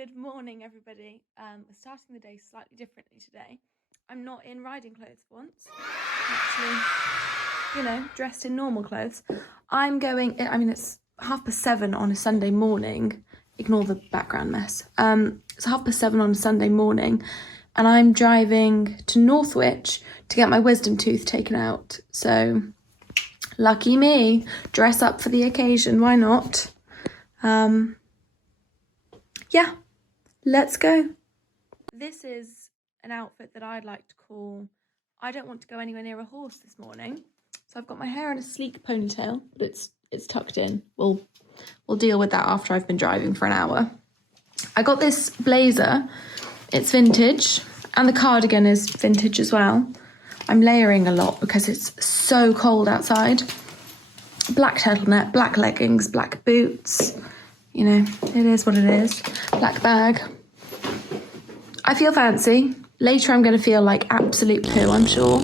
Good morning, everybody. We're starting the day slightly differently today. I'm not in riding clothes for once. Actually, dressed in normal clothes. It's 7:30 on a Sunday morning. Ignore the background mess. It's 7:30 on a Sunday morning, and I'm driving to Northwich to get my wisdom tooth taken out. So, lucky me. Dress up for the occasion. Why not? Yeah, let's go. This is an outfit that I'd like to call, I don't want to go anywhere near a horse this morning. So I've got my hair in a sleek ponytail, but it's tucked in. We'll deal with that after I've been driving for an hour. I got this blazer. It's vintage, and the cardigan is vintage as well. I'm layering a lot because it's so cold outside. Black turtleneck, black leggings, black boots. It is what it is. Black bag. I feel fancy. Later I'm going to feel like absolute poo, I'm sure.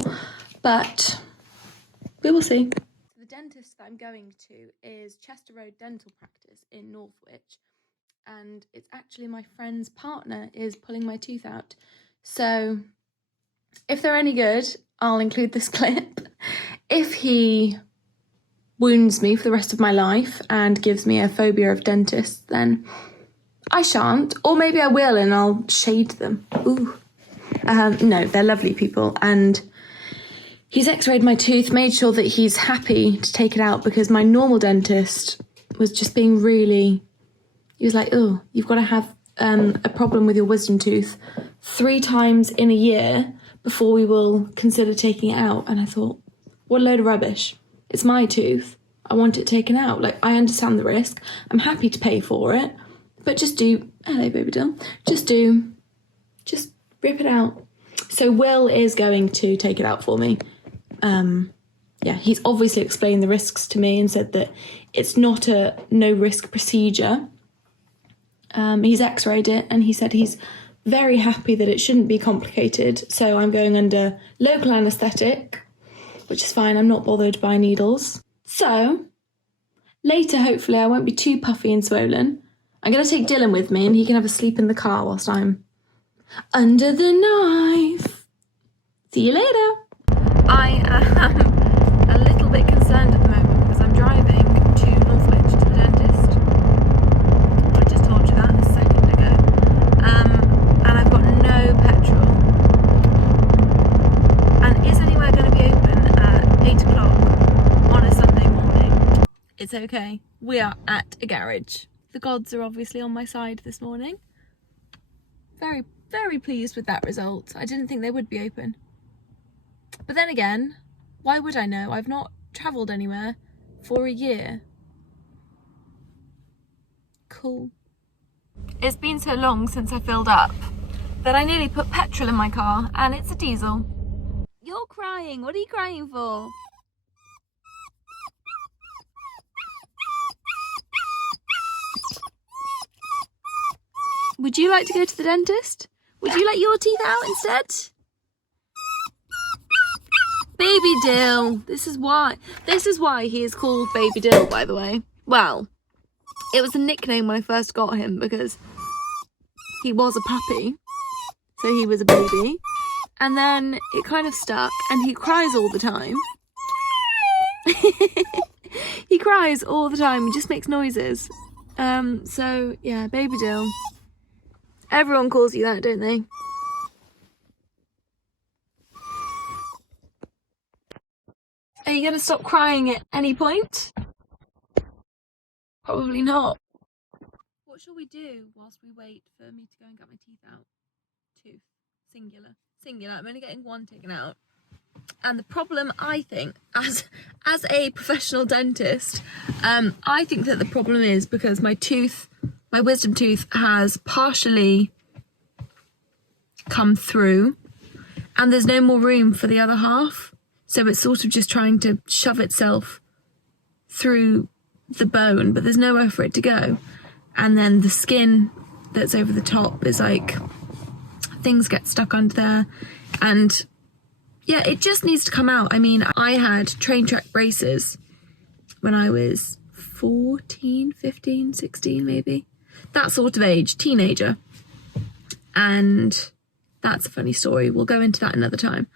But we will see. The dentist that I'm going to is Chester Road Dental Practice in Northwich. And it's actually my friend's partner is pulling my tooth out. So if they're any good, I'll include this clip. If he wounds me for the rest of my life and gives me a phobia of dentists, then I shan't. Or maybe I will and I'll shade them. Ooh. No, they're lovely people. And he's x-rayed my tooth, made sure that he's happy to take it out, because my normal dentist was just being really... He was like, oh, you've got to have a problem with your wisdom tooth 3 times in a year before we will consider taking it out. And I thought, what a load of rubbish. It's my tooth. I want it taken out. I understand the risk. I'm happy to pay for it. But just do... Hello, baby doll. Just rip it out. So Will is going to take it out for me. He's obviously explained the risks to me and said that it's not a no-risk procedure. He's x-rayed it and he said he's very happy that it shouldn't be complicated. So I'm going under local anaesthetic, which is fine. I'm not bothered by needles. So later, hopefully, I won't be too puffy and swollen. I'm going to take Dylan with me and he can have a sleep in the car whilst I'm under the knife. See you later. I am a little bit concerned at the moment because I'm driving to Northwich to the dentist. I just told you that a second ago. And I've got no petrol. And is anywhere going to be open at 8 o'clock on a Sunday morning? It's okay. We are at a garage. The gods are obviously on my side this morning. Very, very pleased with that result. I didn't think they would be open. But then again, why would I know? I've not travelled anywhere for a year. Cool. It's been so long since I filled up that I nearly put petrol in my car, and it's a diesel. You're crying. What are you crying for? Would you like to go to the dentist? Would you like your teeth out instead? Baby Dill. This is why he is called Baby Dill, by the way. Well, it was a nickname when I first got him because he was a puppy. So he was a baby. And then it kind of stuck, and he cries all the time. He cries all the time. He just makes noises. So yeah, Baby Dill. Everyone calls you that, don't they? Are you going to stop crying at any point? Probably not. What shall we do whilst we wait for me to go and get my teeth out? Tooth. Singular. I'm only getting one taken out. And the problem, I think, as a professional dentist, I think that the problem is because my wisdom tooth has partially come through and there's no more room for the other half. So it's sort of just trying to shove itself through the bone, but there's nowhere for it to go. And then the skin that's over the top is things get stuck under there. And yeah, it just needs to come out. I mean, I had train track braces when I was 14, 15, 16 maybe. That sort of age, teenager. and that's a funny story. We'll go into that another time.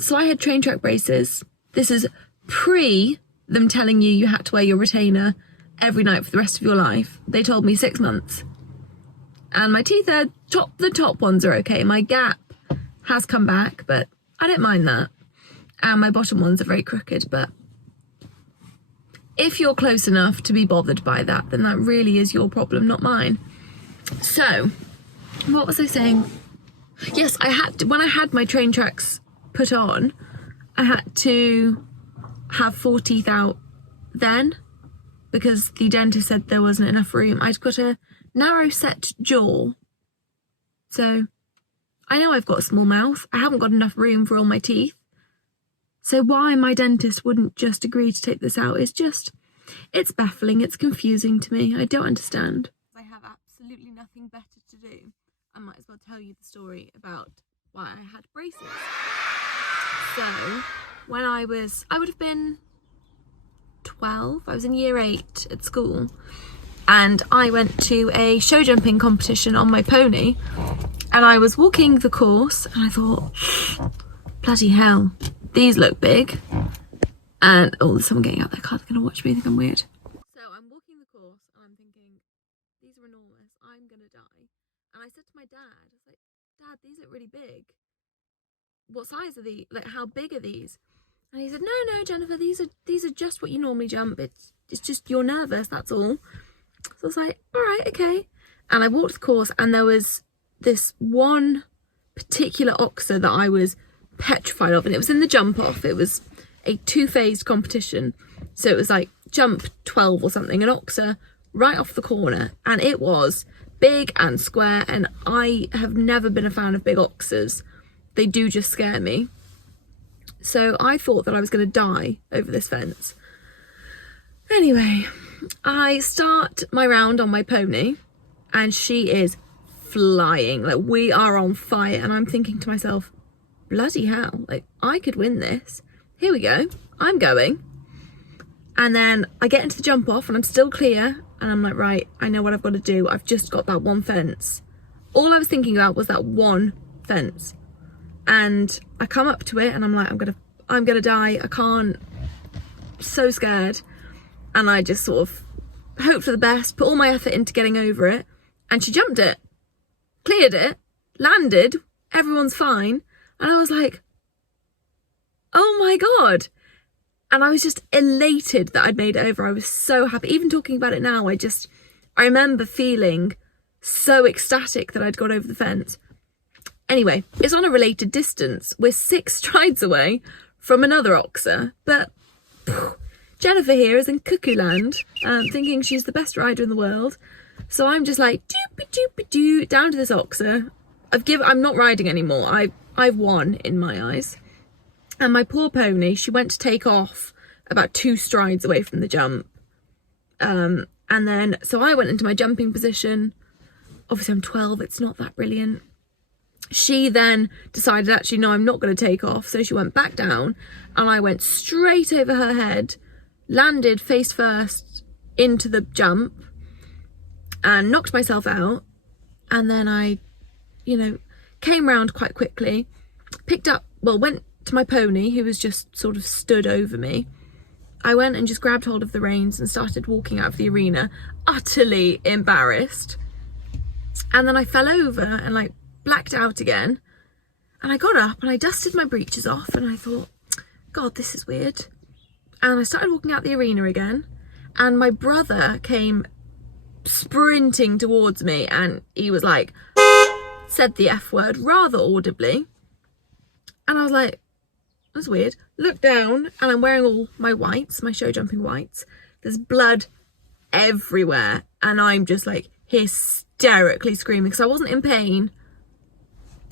So I had train track braces. This is pre them telling you had to wear your retainer every night for the rest of your life. They told me 6 months. And my teeth are the top ones are okay. My gap has come back, but I don't mind that. And my bottom ones are very crooked, but if you're close enough to be bothered by that, then that really is your problem, not mine. So, what was I saying? Yes, when I had my train tracks put on, I had to have 4 teeth out then, because the dentist said there wasn't enough room. I'd got a narrow set jaw, so I know I've got a small mouth. I haven't got enough room for all my teeth. So why my dentist wouldn't just agree to take this out is just, it's baffling, it's confusing to me. I don't understand. I have absolutely nothing better to do. I might as well tell you the story about why I had braces. So, when I would have been 12, I was in year 8 at school, and I went to a show jumping competition on my pony, and I was walking the course, and I thought, bloody hell, these look big. And oh, there's someone getting out their car, they're gonna watch me, think I'm weird. So I'm walking the course and I'm thinking, these are enormous, I'm gonna die. And I said to my dad, I was like, Dad, these look really big. What size are these? Like, how big are these? And he said, no, Jennifer, these are just what you normally jump. It's just you're nervous, that's all. So I was like, all right, okay. And I walked the course, and there was this one particular oxer that I was petrified of, and it was in the jump off. It was a 2-phased competition, so it was like jump 12 or something, an oxer right off the corner, and it was big and square, and I have never been a fan of big oxers. They do just scare me. So I thought that I was going to die over this fence. Anyway, I start my round on my pony, and she is flying, like we are on fire, and I'm thinking to myself, bloody hell, like I could win this. Here we go, I'm going. And then I get into the jump off and I'm still clear, and I'm like, right, I know what I've got to do. I've just got that one fence. All I was thinking about was that one fence. And I come up to it and I'm like, I'm gonna die. I can't, so scared. And I just sort of hope for the best, put all my effort into getting over it. And she jumped it, cleared it, landed, everyone's fine. And I was like, oh my God. And I was just elated that I'd made it over. I was so happy. Even talking about it now, I remember feeling so ecstatic that I'd got over the fence. Anyway, it's on a related distance. We're 6 strides away from another oxer, but Jennifer here is in cuckoo land, thinking she's the best rider in the world. So I'm just like, doopy down to this oxer. I'm not riding anymore. I've won in my eyes. And my poor pony, she went to take off about 2 strides away from the jump. And then, so I went into my jumping position. Obviously I'm 12, it's not that brilliant. She then decided, actually, no, I'm not going to take off. So she went back down, and I went straight over her head, landed face first into the jump, and knocked myself out. And then I, came round quite quickly, went to my pony, who was just sort of stood over me. I went and just grabbed hold of the reins and started walking out of the arena, utterly embarrassed. And then I fell over and blacked out again. And I got up and I dusted my breeches off, and I thought, God, this is weird. And I started walking out the arena again, and my brother came sprinting towards me, and he was like, said the F word rather audibly. And I was like, that's weird. Look down, and I'm wearing all my whites, my show jumping whites. There's blood everywhere, and I'm just hysterically screaming because I wasn't in pain.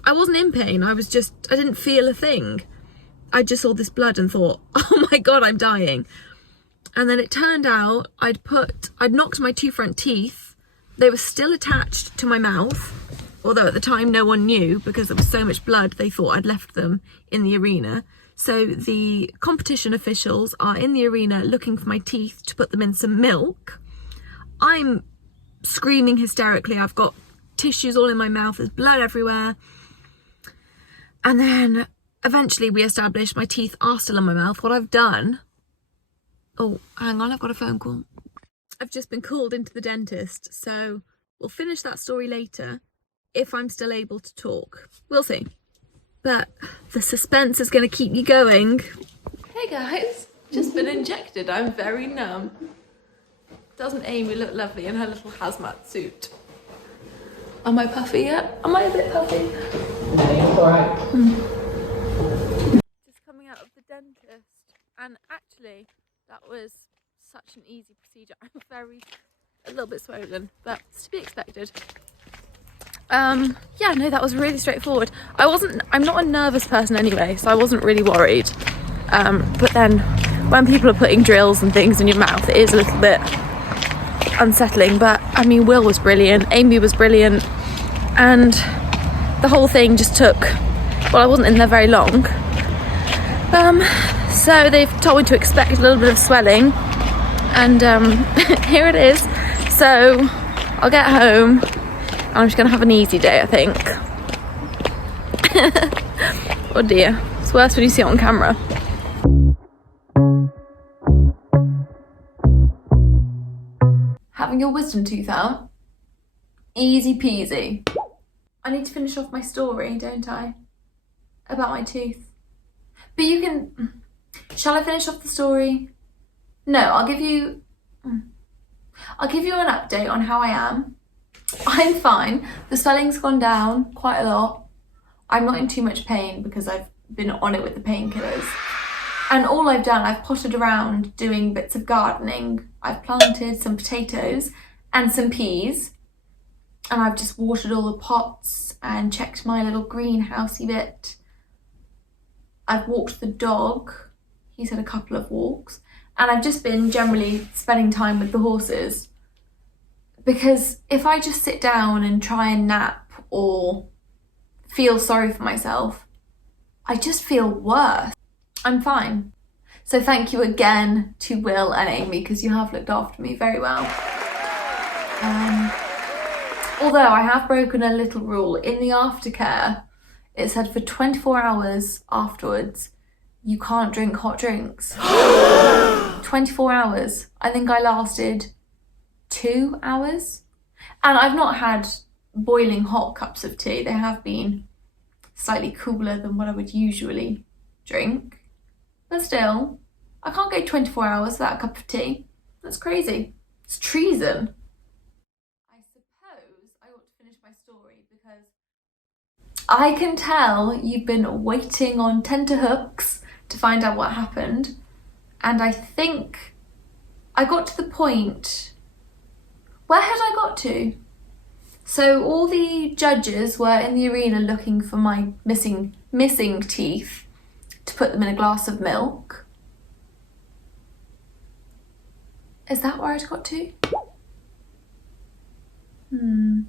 I didn't feel a thing. I just saw this blood and thought, oh my God, I'm dying. And then it turned out I'd knocked my 2 front teeth. They were still attached to my mouth, although at the time no one knew because there was so much blood, they thought I'd left them in the arena. So the competition officials are in the arena looking for my teeth to put them in some milk. I'm screaming hysterically. I've got tissues all in my mouth, there's blood everywhere. And then eventually we established my teeth are still in my mouth. What I've done, oh, hang on, I've got a phone call. I've just been called into the dentist, so we'll finish that story later if I'm still able to talk. We'll see. But the suspense is going to keep me going. Hey guys, just been injected. I'm very numb. Doesn't Amy look lovely in her little hazmat suit? Am I puffy yet? Am I a bit puffy? No, you're alright. Just coming out of the dentist, and actually that was such an easy procedure. I'm a little bit swollen, but it's to be expected. Yeah, no, that was really straightforward. I'm not a nervous person anyway, so I wasn't really worried. But then when people are putting drills and things in your mouth, it is a little bit unsettling. But I mean, Will was brilliant, Amy was brilliant, and the whole thing just took, well, I wasn't in there very long. So they've told me to expect a little bit of swelling, and here it is. So I'll get home. I'm just gonna have an easy day, I think. Oh dear, it's worse when you see it on camera. Having your wisdom tooth out, easy peasy. I need to finish off my story, don't I? About my tooth. But you can, shall I finish off the story? No, I'll give you an update on how I am. I'm fine. The swelling's gone down quite a lot. I'm not in too much pain because I've been on it with the painkillers. And all I've done, I've pottered around doing bits of gardening. I've planted some potatoes and some peas. And I've just watered all the pots and checked my little greenhousey bit. I've walked the dog. He's had a couple of walks. And I've just been generally spending time with the horses. Because if I just sit down and try and nap or feel sorry for myself, I just feel worse. I'm fine. So thank you again to Will and Amy, because you have looked after me very well. Although I have broken a little rule. In the aftercare, it said for 24 hours afterwards, you can't drink hot drinks. 24 hours. I think I lasted 2 hours, and I've not had boiling hot cups of tea. They have been slightly cooler than what I would usually drink, but still, I can't go 24 hours without a cup of tea. That's crazy. It's treason. I suppose I ought to finish my story because I can tell you've been waiting on tenterhooks to find out what happened, and I think I got to the point. Where had I got to? So all the judges were in the arena looking for my missing teeth to put them in a glass of milk. Is that where I'd got to? I'm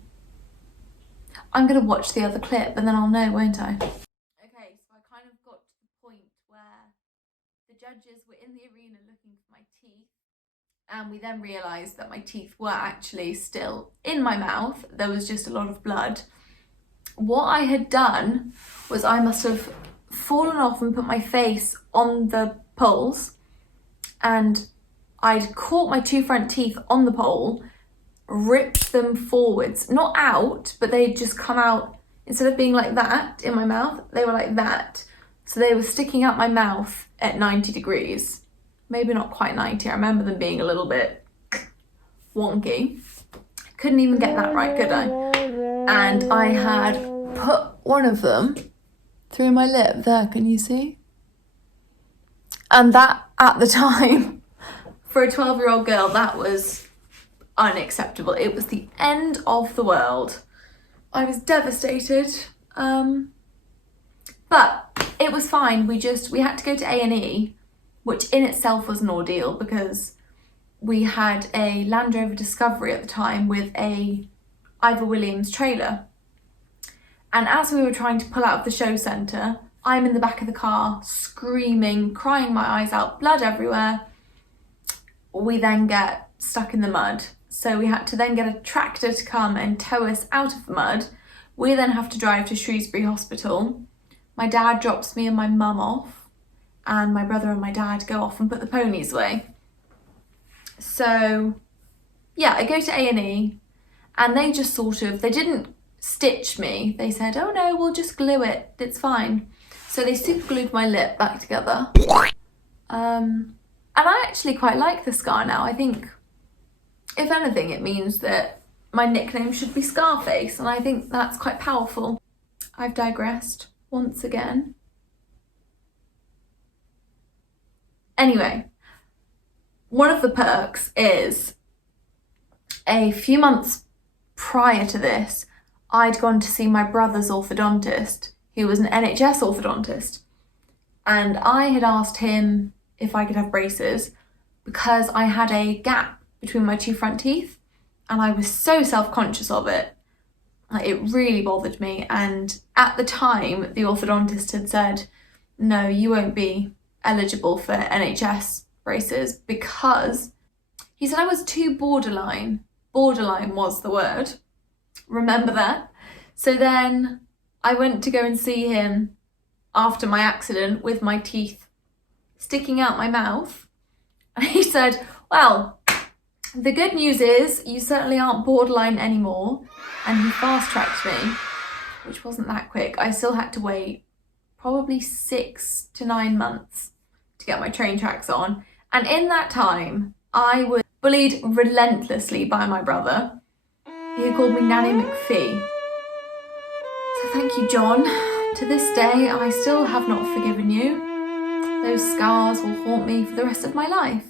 gonna watch the other clip and then I'll know, won't I? Okay, so I kind of got to the point where the judges were in the arena looking for my teeth. And we then realised that my teeth were actually still in my mouth. There was just a lot of blood. What I had done was I must have fallen off and put my face on the poles, and I'd caught my two front teeth on the pole, ripped them forwards. Not out, but they'd just come out. Instead of being like that in my mouth, they were like that. So they were sticking out my mouth at 90 degrees. Maybe not quite 90, I remember them being a little bit wonky. Couldn't even get that right, could I? And I had put one of them through my lip there, can you see? And that, at the time, for a 12-year-old girl, that was unacceptable. It was the end of the world. I was devastated. But it was fine. We had to go to A&E, which in itself was an ordeal because we had a Land Rover Discovery at the time with a Ivor Williams trailer. And as we were trying to pull out of the show centre, I'm in the back of the car screaming, crying my eyes out, blood everywhere. We then get stuck in the mud. So we had to then get a tractor to come and tow us out of the mud. We then have to drive to Shrewsbury Hospital. My dad drops me and my mum off, and my brother and my dad go off and put the ponies away. So yeah, I go to A&E, and they just they didn't stitch me. They said, oh no, we'll just glue it, it's fine. So they super glued my lip back together. And I actually quite like the scar now. I think, if anything, it means that my nickname should be Scarface, and I think that's quite powerful. I've digressed once again. Anyway, one of the perks is a few months prior to this, I'd gone to see my brother's orthodontist, who was an NHS orthodontist, and I had asked him if I could have braces because I had a gap between my two front teeth, and I was so self-conscious of it. It really bothered me, and at the time the orthodontist had said, no, you won't be eligible for NHS braces because he said I was too borderline. Borderline was the word. Remember that? So then I went to go and see him after my accident with my teeth sticking out my mouth. And he said, well, the good news is you certainly aren't borderline anymore. And he fast-tracked me, which wasn't that quick. I still had to wait probably 6 to 9 months to get my train tracks on. And in that time, I was bullied relentlessly by my brother. He called me Nanny McPhee. So thank you, John. To this day, I still have not forgiven you. Those scars will haunt me for the rest of my life.